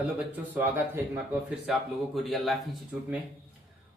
Hello बच्चों, स्वागत है एक मरतबा फिर से आप लोगों को रियल लाइफ इंस्टीट्यूट में।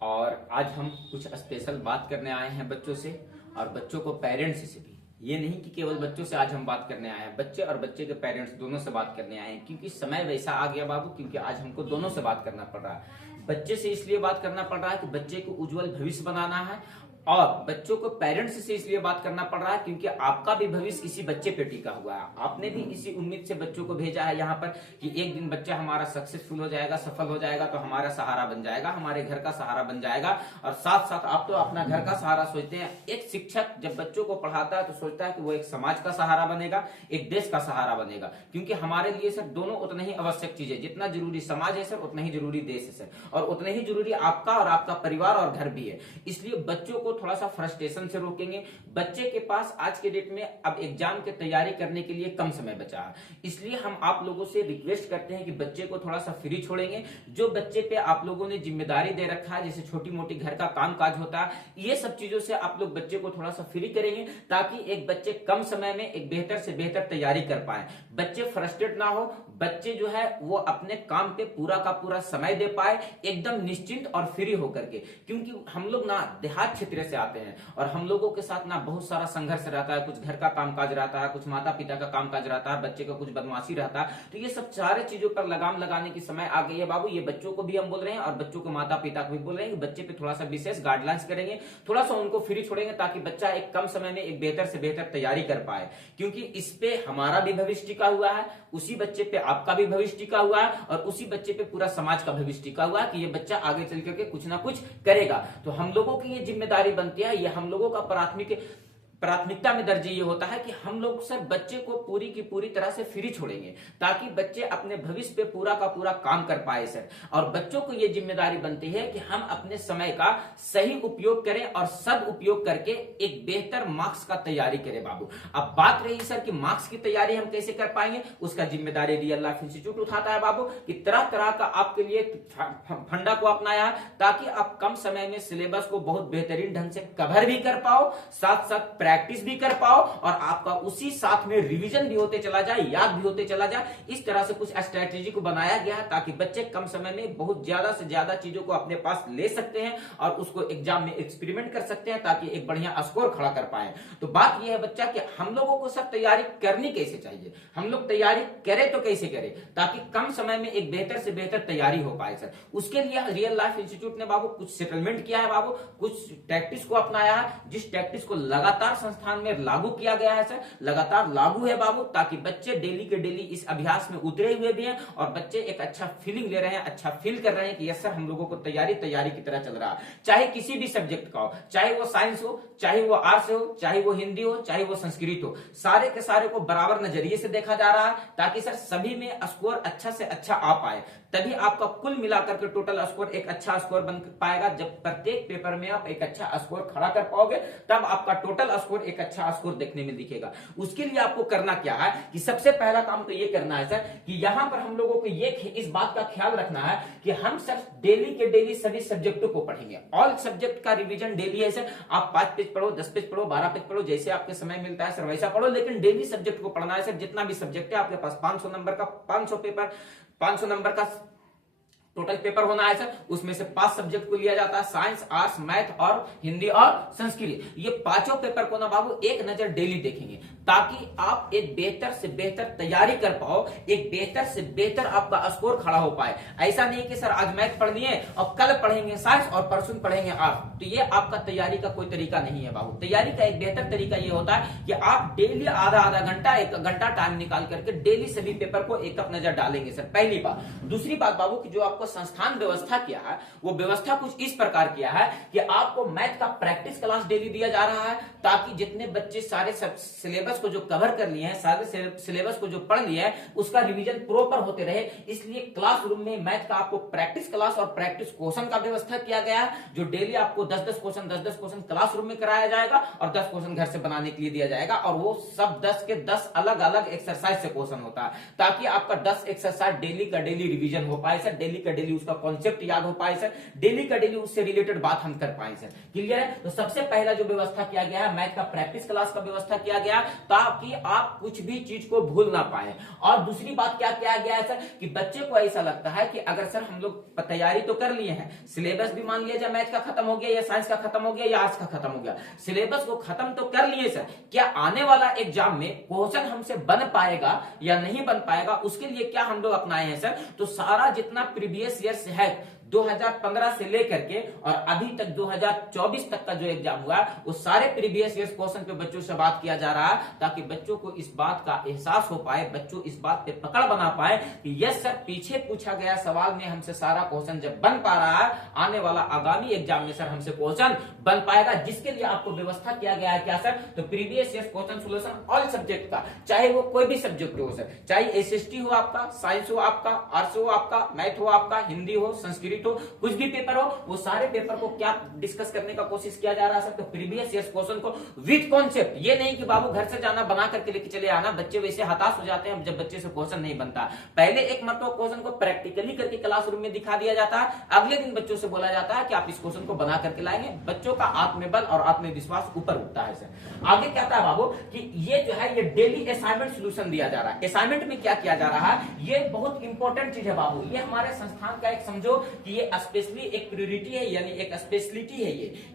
और आज हम कुछ स्पेशल बात करने आए हैं बच्चों से और बच्चों को पेरेंट्स से भी। ये नहीं कि केवल बच्चों से आज हम बात करने आए हैं, बच्चे और बच्चे के पेरेंट्स दोनों से बात करने आए हैं, क्योंकि समय वैसा आ गया बाबू। क्योंकि आज हमको दोनों से बात करना पड़ रहा है। बच्चे से इसलिए बात करना पड़ रहा है कि बच्चे को उज्जवल भविष्य बनाना है, और बच्चों को पेरेंट्स से इसलिए बात करना पड़ रहा है क्योंकि आपका भी भविष्य इसी बच्चे पे टिका हुआ है। आपने भी इसी उम्मीद से बच्चों को भेजा है यहाँ पर कि एक दिन बच्चा हमारा सक्सेसफुल हो जाएगा, सफल हो जाएगा, तो हमारा सहारा बन जाएगा, हमारे घर का सहारा बन जाएगा। और साथ साथ आप तो अपना घर का सहारा सोचते हैं। एक शिक्षक जब बच्चों को पढ़ाता है तो सोचता है कि वो एक समाज का सहारा बनेगा, एक देश का सहारा बनेगा। क्योंकि हमारे लिए सर दोनों उतने ही आवश्यक चीजें, जितना जरूरी समाज है सर उतना ही जरूरी देश है सर, और उतने ही जरूरी आपका और आपका परिवार और घर भी है। इसलिए बच्चों को थोड़ा सा फ्रस्ट्रेशन से रोकेंगे। बच्चे के पास आज के डेट में अब एग्जाम की तैयारी करने के लिए कम समय बचा है, इसलिए हम आप लोगों से रिक्वेस्ट करते हैं कि बच्चे को थोड़ा सा फ्री छोड़ेंगे। जो बच्चे पे आप लोगों ने जिम्मेदारी दे रखा है, जैसे छोटी मोटी घर का काम काज होता है, ये सब चीजों से आप लोग बच्चे को थोड़ा सा फ्री करेंगे, ताकि एक बच्चे कम समय में एक बेहतर से बेहतर तैयारी कर पाए। बच्चे फ्रस्ट्रेट ना हो, बच्चे जो है वो अपने काम पे पूरा का पूरा समय दे पाए, एकदम निश्चिंत और फ्री होकर के। क्योंकि हम लोग ना देहात क्षेत्र से आते हैं और हम लोगों के साथ ना बहुत सारा संघर्ष रहता है। कुछ घर का कामकाज रहता है, कुछ माता पिता का कामकाज रहता है, बच्चे का कुछ बदमाशी रहता है। तो ये सब सारे चीजों पर लगाम लगाने की समय आ गई है बाबू। ये बच्चों को भी हम बोल रहे हैं और बच्चों के माता पिता को भी बोल रहे हैं कि बच्चे पे थोड़ा सा विशेष गाइडलाइंस करेंगे, थोड़ा सा उनको फ्री छोड़ेंगे, ताकि बच्चा एक कम समय में एक बेहतर से बेहतर तैयारी कर पाए। क्योंकि इस पे हमारा भी भविष्य टिका हुआ है, उसी बच्चे पे आपका भी भविष्य टिका हुआ है, और उसी बच्चे पे पूरा समाज का भविष्य टिका हुआ है कि ये बच्चा आगे चल करके कुछ ना कुछ करेगा। तो हम लोगों की ये जिम्मेदारी बनती है, ये हम लोगों का प्राथमिकता में दर्ज ये होता है कि हम लोग सर बच्चे को पूरी की पूरी तरह से फ्री छोड़ेंगे, ताकि बच्चे अपने भविष्य पे पूरा का पूरा काम कर पाए सर। और बच्चों को ये जिम्मेदारी बनती है कि हम अपने समय का सही उपयोग करें और सदउपयोग करके एक बेहतर मार्क्स का तैयारी करें बाबू। अब बात रही सर कि मार्क्स की तैयारी हम कैसे कर पाएंगे, उसका जिम्मेदारी रियल लाइफ इंस्टीट्यूट उठाता है बाबू। कि तरह तरह का आपके लिए फंडा को अपनाया, ताकि आप कम समय में सिलेबस को बहुत बेहतरीन ढंग से कवर भी कर पाओ, साथ साथ प्रैक्टिस भी कर पाओ, और आपका उसी साथ में रिवीजन भी होते चला जाए, याद भी होते चला जाए। इस तरह से कुछ स्ट्रेटेजी को बनाया गया है, ताकि बच्चे कम समय में बहुत ज्यादा से ज्यादा चीजों को अपने पास ले सकते हैं और उसको एग्जाम में एक्सपेरिमेंट कर सकते हैं, ताकि एक बढ़िया स्कोर खड़ा कर पाए। तो बात यह है बच्चा कि हम लोगों को सब तैयारी करनी कैसे चाहिए, हम लोग तैयारी करें तो कैसे करें, ताकि कम समय में एक बेहतर से बेहतर तैयारी हो पाए सर। उसके लिए रियल लाइफ इंस्टीट्यूट ने बाबू कुछ सेटलमेंट किया है बाबू, कुछ टैक्टिक्स को अपनाया है, जिस टैक्टिक्स को लगातार संस्थान में लागू किया गया है सर, लगातार लागू है बाबू, ताकि बच्चे डेली के डेली इस अभ्यास में उतरे हुए भी हैं, और बच्चे एक अच्छा फीलिंग ले रहे हैं, अच्छा फील कर रहे हैं कि यस सर हम लोगों को तैयारी की तरह चल रहा है। चाहे किसी भी सब्जेक्ट का हो, चाहे वो साइंस हो, चाहे वो आर्ट्स हो, चाहे वो हिंदी हो, चाहे वो संस्कृत हो, सारे के सारे को बराबर नजरिए से देखा जा रहा है, ताकि सर सभी में स्कोर अच्छा से अच्छा आ पाए। तभी आपका कुल मिलाकर के टोटल स्कोर एक अच्छा स्कोर बन पाएगा। जब प्रत्येक पेपर में आप एक अच्छा स्कोर खड़ा कर पाओगे, तब आपका टोटल स्कोर एक अच्छा स्कोर देखने में दिखेगा। उसके लिए आपको करना क्या है कि सबसे पहला काम तो ये करना है सर कि यहां पर हम लोगों को ये इस बात का ख्याल रखना है कि हम सर डेली के डेली सभी सब्जेक्टों को पढ़ेंगे। ऑल सब्जेक्ट का रिवीजन डेली है सर। आप 5 पेज पढ़ो, 10 पेज पढ़ो, 12 पेज पढ़ो, जैसे आपके समय मिलता है सर वैसा पढ़ो, लेकिन डेली सब्जेक्ट को पढ़ना है सर। जितना भी सब्जेक्ट है आपके पास 500 नंबर का 500 नंबर का टोटल पेपर होना है सर। उसमें से 5 सब्जेक्ट को लिया जाता है, साइंस, आर्ट्स, मैथ और हिंदी और संस्कृत। ये पांचों पेपर को ना बाबू एक नजर डेली देखेंगे, ताकि आप एक बेहतर से बेहतर तैयारी कर पाओ, एक बेहतर से बेहतर आपका स्कोर खड़ा हो पाए। ऐसा नहीं कि सर आज मैथ पढ़ लिए और कल पढ़ेंगे साइंस और परसों पढ़ेंगे आर्ट्स, तो ये आपका तैयारी का कोई तरीका नहीं है बाबू। तैयारी का एक बेहतर तरीका ये होता है कि आप डेली आधा आधा घंटा, 1 घंटा टाइम निकाल करके डेली सभी पेपर को एक नजर डालेंगे सर, पहली बात। दूसरी बात बाबू कि जो आपको संस्थान व्यवस्था किया है, वो व्यवस्था कुछ इस प्रकार किया है कि आपको मैथ का प्रैक्टिस क्लास डेली दिया जा रहा है, ताकि जितने बच्चे सारे सिलेबस को जो कवर कर लिए हैं, सारे सिलेबस को जो पढ़ लिए हैं, उसका रिवीजन प्रॉपर होते रहे। इसलिए क्लासरूम में मैथ का आपको प्रैक्टिस क्लास और प्रैक्टिस क्वेश्चन का व्यवस्था किया गया है, जो डेली आपको 10-10 क्वेश्चन क्लासरूम में कराया जाएगा और 10 क्वेश्चन घर से बनाने के लिए दिया जाएगा। और वो सब 10 के 10 अलग अलग एक्सरसाइज से क्वेश्चन होता है, ताकि आपका 10 एक्सरसाइज डेली का डेली रिवीजन हो पाए सर, डेली का डेली उसका कॉन्सेप्ट याद हो पाए सर, डेली का डेली उससे रिलेटेड बात हम कर पाए सर। क्लियर है? तो सबसे पहला जो व्यवस्था किया गया है, मैथ का प्रैक्टिस क्लास का व्यवस्था किया गया, ताकि आप कुछ भी चीज को भूल ना पाए। और दूसरी बात क्या किया गया है सर कि बच्चे को ऐसा लगता है कि अगर सर हम लोग तैयारी तो कर लिए हैं, सिलेबस भी मान लिया जाए मैथ का खत्म हो गया या साइंस का खत्म हो गया या आर्ट्स का खत्म हो गया, सिलेबस को खत्म तो कर लिए सर, क्या आने वाला एग्जाम में क्वेश्चन हमसे बन पाएगा या नहीं बन पाएगा, उसके लिए क्या हम लोग अपनाए हैं सर, तो सारा जितना प्रीवियस ईयर्स है 2015 से लेकर के और अभी तक 2024 तक का जो एग्जाम हुआ वो सारे प्रीवियस ईयर्स क्वेश्चन पे बच्चों से बात किया जा रहा है, ताकि बच्चों को इस बात का एहसास हो पाए, बच्चों इस बात पे पकड़ बना पाए कि यस सर पीछे पूछा गया सवाल में हमसे सारा क्वेश्चन जब बन पा रहा है, आने वाला आगामी एग्जाम में सर हमसे क्वेश्चन बन पाएगा, जिसके लिए आपको व्यवस्था किया गया है क्या सर, तो previous years question solution all subject का, चाहे वो कोई भी सब्जेक्ट हो सर, चाहे एसएसटी हो आपका, साइंस हो आपका, आर्ट्स हो आपका, मैथ हो आपका, हिंदी हो, संस्कृत हो, कुछ भी पेपर हो, वो सारे पेपर को क्या डिस्कस करने का कोशिश किया जा रहा है, तो प्रीवियस ईयर्स क्वेश्चन को विद कॉन्सेप्ट, ये नहीं कि बाबू घर से जाना बना करके लेके चले आना, बच्चे वैसे हताश हो जाते हैं जब बच्चे से क्वेश्चन नहीं बनता। पहले एक मतलब क्वेश्चन को प्रैक्टिकली करके क्लासरूम में दिखा दिया जाता है, अगले दिन बच्चों से बोला जाता है कि आप इस क्वेश्चन को बना करके लाएंगे, बच्चों का आत्मबल और आत्मविश्वास ऊपर उठता है सर। आगे क्या था बाबू कि ये जो है ये डेली असाइनमेंट सोल्यूशन दिया जा रहा है। असाइनमेंट में क्या किया जा रहा है, ये बहुत इंपॉर्टेंट चीज है बाबू, ये हमारे संस्थान का एक समझो कि ये स्पेशली एक प्रियोरिटी है, यानी एक स्पेशलिटी है।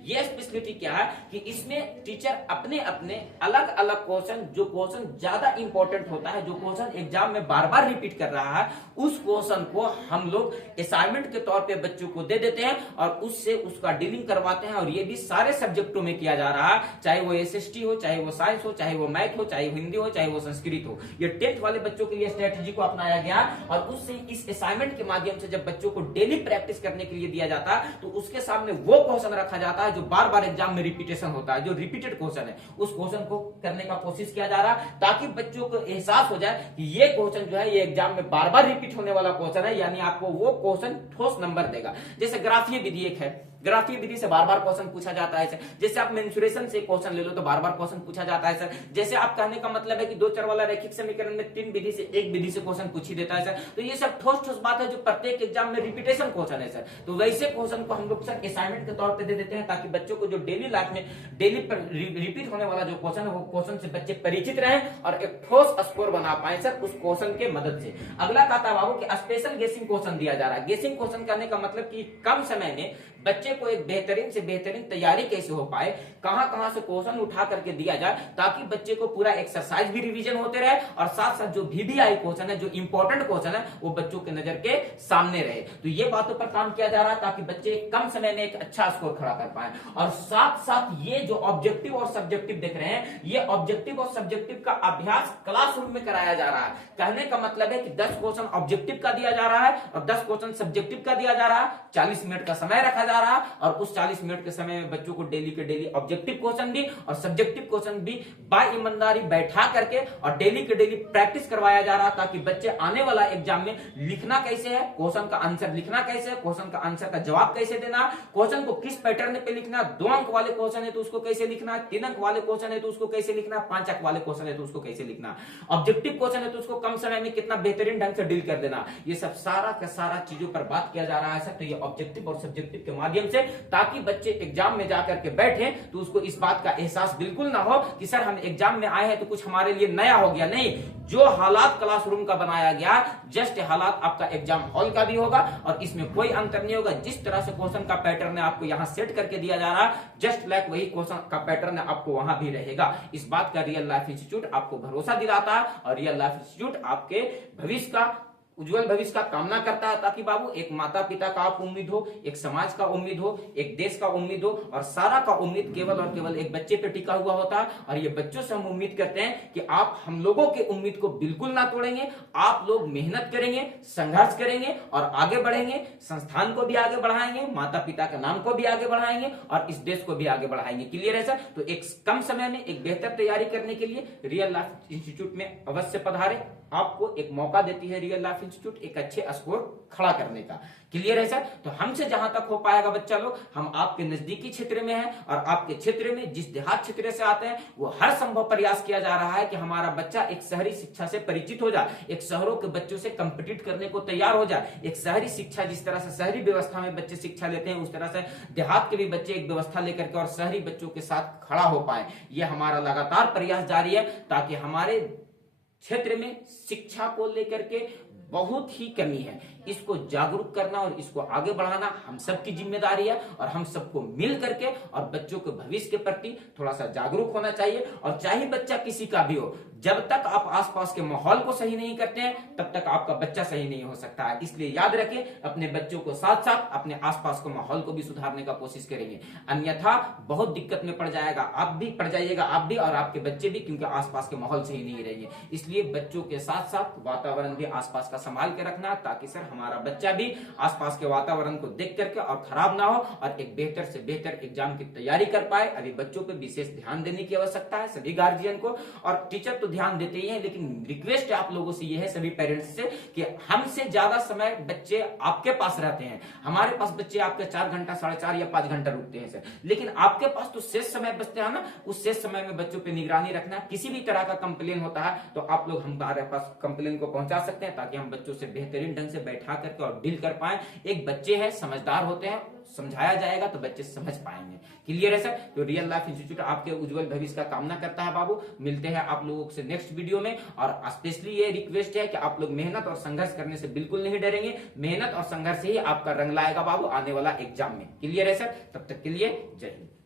ये स्पेशलिटी क्या है कि इसमें टीचर अपने अपने अलग अलग क्वेश्चन, जो क्वेश्चन ज्यादा इंपॉर्टेंट होता है, जो क्वेश्चन एग्जाम में बार बार रिपीट कर रहा है, उस क्वेश्चन को हम लोग असाइनमेंट के तौर पे बच्चों को दे देते हैं और उससे उसका डीलिंग करवाते हैं। और ये भी सारे सब्जेक्टों में किया जा रहा है, चाहे वो एसएसटी हो, चाहे वो साइंस हो, चाहे वो मैथ हो, चाहे हिंदी हो, चाहे वो संस्कृत हो। ये 10th वाले बच्चों के लिए स्ट्रेटेजी को अपनाया गया और उससे इस असाइनमेंट के माध्यम से जब बच्चों को डेली प्रैक्टिस करने के लिए दिया जाता है तो उसके सामने वो क्वेश्चन रखा जाता है जो बार बार एग्जाम में रिपीटेशन होता है, जो रिपीटेड क्वेश्चन है, उस क्वेश्चन को करने का कोशिश किया जा रहा है, ताकि बच्चों को एहसास हो जाए कि ये क्वेश्चन जो है ये एग्जाम में बार बार रिपीट होने वाला क्वेश्चन है, यानी आपको वो क्वेश्चन ठोस नंबर देगा। जैसे ग्राफीय विधि एक है, ग्राफीय विधि से बार बार क्वेश्चन पूछा जाता है सर। जैसे आप मेंसुरेशन से क्वेश्चन ले लो तो बार बार क्वेश्चन पूछा जाता है सर। जैसे आप कहने का मतलब है कि दो चर वाला रैखिक समीकरण में 3 विधि से एक विधि से क्वेश्चन पूछ ही देता है सर। तो ये सब ठोस ठोस बात है जो प्रत्येक एग्जाम में रिपीटेशन क्वेश्चन है सर। तो वैसे क्वेश्चन को हम लोग सर असाइनमेंट के तौर पर दे देते हैं, ताकि बच्चों को जो डेली लाइफ में डेली रिपीट होने वाला जो क्वेश्चन है वो क्वेश्चन से बच्चे परिचित रहे और एक ठोस स्कोर बना पाए सर उस क्वेश्चन के मदद से। अगला कहता बाबू कि स्पेशल गेसिंग क्वेश्चन दिया जा रहा है। गेसिंग क्वेश्चन करने का मतलब कि कम समय में बच्चे को एक बेहतरीन से बेहतरीन तैयारी कैसे हो पाए, कहां से क्वेश्चन उठा करके दिया जाए, ताकि बच्चे को पूरा एक्सरसाइज भी रिवीजन होते रहे और साथ साथ जो VVI क्वेश्चन है, जो इंपॉर्टेंट क्वेश्चन है, वो बच्चों के नजर के सामने रहे। तो ये बातों पर काम किया जा रहा है ताकि बच्चे कम समय में एक अच्छा स्कोर खड़ा कर पाए। और साथ साथ ये जो ऑब्जेक्टिव और सब्जेक्टिव देख रहे हैं, ये ऑब्जेक्टिव और सब्जेक्टिव का अभ्यास क्लासरूम में कराया जा रहा है। कहने का मतलब है कि 10 क्वेश्चन ऑब्जेक्टिव का दिया जा रहा है और 10 क्वेश्चन सब्जेक्टिव का दिया जा रहा है। 40 मिनट का समय रखा जा रहा है और उस 40 मिनट के समय में बच्चों को डेली के डेली ऑब्जेक्टिव क्वेश्चन भी और सब्जेक्टिव क्वेश्चन भी बाय ईमानदारी बैठा करके और डेली के डेली प्रैक्टिस करवाया जा रहा है, ताकि बच्चे आने वाला एग्जाम में लिखना कैसे है, क्वेश्चन का आंसर लिखना कैसे है, क्वेश्चन का आंसर का जवाब कैसे देना, क्वेश्चन को किस पैटर्न पे लिखना, 2 अंक वाले क्वेश्चन है तो उसको कैसे लिखना, 3 अंक वाले क्वेश्चन है तो उसको कैसे लिखना, 5 अंक वाले क्वेश्चन है तो उसको कैसे लिखना, ऑब्जेक्टिव क्वेश्चन है तो उसको कम समय में कितना बेहतरीन ढंग से डील कर देना। ये सब सारा का सारा चीजों पर बात किया जा रहा है सर। तो ये ऑब्जेक्टिव और सब्जेक्टिव के माध्यम से, ताकि बच्चे एग्जाम में जाकर के बैठे तो उसको इस बात का एहसास बिल्कुल ना हो कि सर हम एग्जाम में आए हैं तो कुछ हमारे लिए नया हो गया। नहीं, जो हालात क्लासरूम का बनाया गया जस्ट हालात आपका एग्जाम हॉल का भी होगा और इसमें कोई अंतर नहीं होगा। जिस तरह से क्वेश्चन का पैटर्न है आपको यहाँ सेट करके दिया जा रहा है, जस्ट लाइक वही क्वेश्चन का पैटर्न आपको वहां भी रहेगा। इस बात का रियल लाइफ इंस्टीट्यूट आपको भरोसा दिलाता है और रियल लाइफ इंस्टीट्यूट आपके भविष्य का, उज्जवल भविष्य का कामना करता है, ताकि बाबू एक माता पिता का आप उम्मीद हो, एक समाज का उम्मीद हो, एक देश का उम्मीद हो, और सारा का उम्मीद केवल और केवल एक बच्चे पे टिका हुआ होता है। और ये बच्चों से हम उम्मीद करते हैं कि आप हम लोगों के उम्मीद को बिल्कुल ना तोड़ेंगे। आप लोग मेहनत करेंगे, संघर्ष करेंगे और आगे बढ़ेंगे, संस्थान को भी आगे बढ़ाएंगे, माता पिता के नाम को भी आगे बढ़ाएंगे और इस देश को भी आगे बढ़ाएंगे। क्लियर है सर? तो एक कम समय में एक बेहतर तैयारी करने के लिए रियल लाइफ इंस्टीट्यूट में अवश्य पधारे। आपको एक मौका देती है रियल लाइफ इंस्टीट्यूट एक अच्छे स्कोर खड़ा करने का। क्लियर है सर? तो हमसे जहां तक हो पाएगा बच्चा लोग, हम आपके नजदीकी क्षेत्र में हैं और आपके क्षेत्र में जिस देहात क्षेत्र से आते हैं वो हर संभव प्रयास किया जा रहा है कि हमारा बच्चा एक शहरी शिक्षा से परिचित हो जाए, एक शहरों के बच्चों से कंपीट करने को तैयार हो जाए। एक शहरी शिक्षा, जिस तरह से शहरी व्यवस्था में बच्चे शिक्षा लेते हैं, उस तरह से देहात के भी बच्चे एक व्यवस्था लेकर के और शहरी बच्चों के साथ खड़ा हो पाए। यह हमारा लगातार प्रयास जारी है ताकि हमारे क्षेत्र में शिक्षा को लेकर के बहुत ही कमी है, इसको जागरूक करना और इसको आगे बढ़ाना हम सबकी जिम्मेदारी है और हम सबको मिल करके और बच्चों के भविष्य के प्रति थोड़ा सा जागरूक होना चाहिए। और चाहे बच्चा किसी का भी हो, जब तक आप आसपास के माहौल को सही नहीं करते हैं तब तक आपका बच्चा सही नहीं हो सकता है। इसलिए याद रखें, अपने बच्चों को साथ साथ अपने आसपास के माहौल को भी सुधारने का कोशिश करेंगे, अन्यथा बहुत दिक्कत में पड़ जाएगा, आप भी पड़ जाइएगा, आप भी और आपके बच्चे भी, क्योंकि आसपास के माहौल सही नहीं रहेंगे। इसलिए बच्चों के साथ साथ वातावरण भी आसपास का संभाल के रखना, ताकि सर हमारा बच्चा भी आसपास के वातावरण को देख करके और खराब ना हो और एक बेहतर से बेहतर एग्जाम की तैयारी कर पाए। अभी बच्चों पे विशेष ध्यान देने की आवश्यकता है सभी गार्जियन को, और टीचर तो ध्यान देते ही हैं, लेकिन रिक्वेस्ट है आप लोगों से, यह है सभी पेरेंट्स से कि हमसे ज्यादा समय बच्चे आपके पास रहते हैं। हमारे पास बच्चे आपके 4 घंटा, 4.5 या 5 घंटा रुकते हैं सर, लेकिन आपके पास तो शेष समय बचते हैं ना, उस शेष समय में बच्चों पे निगरानी रखना। किसी भी तरह का कंप्लेन होता है तो आप लोग हमारे पास कंप्लेन को पहुंचा सकते हैं, ताकि हम बच्चों से बेहतरीन ढंग से बैठा करके और डील कर पाए। एक बच्चे हैं, समझदार होते हैं, समझाया जाएगा तो बच्चे समझ पाएंगे। क्लियर है सर? तो रियल लाइफ इंस्टीट्यूट आपके उज्जवल भविष्य का कामना करता है बाबू। मिलते हैं आप लोगों से नेक्स्ट वीडियो में, और स्पेशली ये रिक्वेस्ट है कि आप लोग मेहनत और संघर्ष करने से बिल्कुल नहीं डरेंगे। मेहनत और संघर्ष से ही आपका रंग लाएगा बाबू आने वाला एग्जाम में। क्लियर है सर? तब तक के लिए जय हिंद।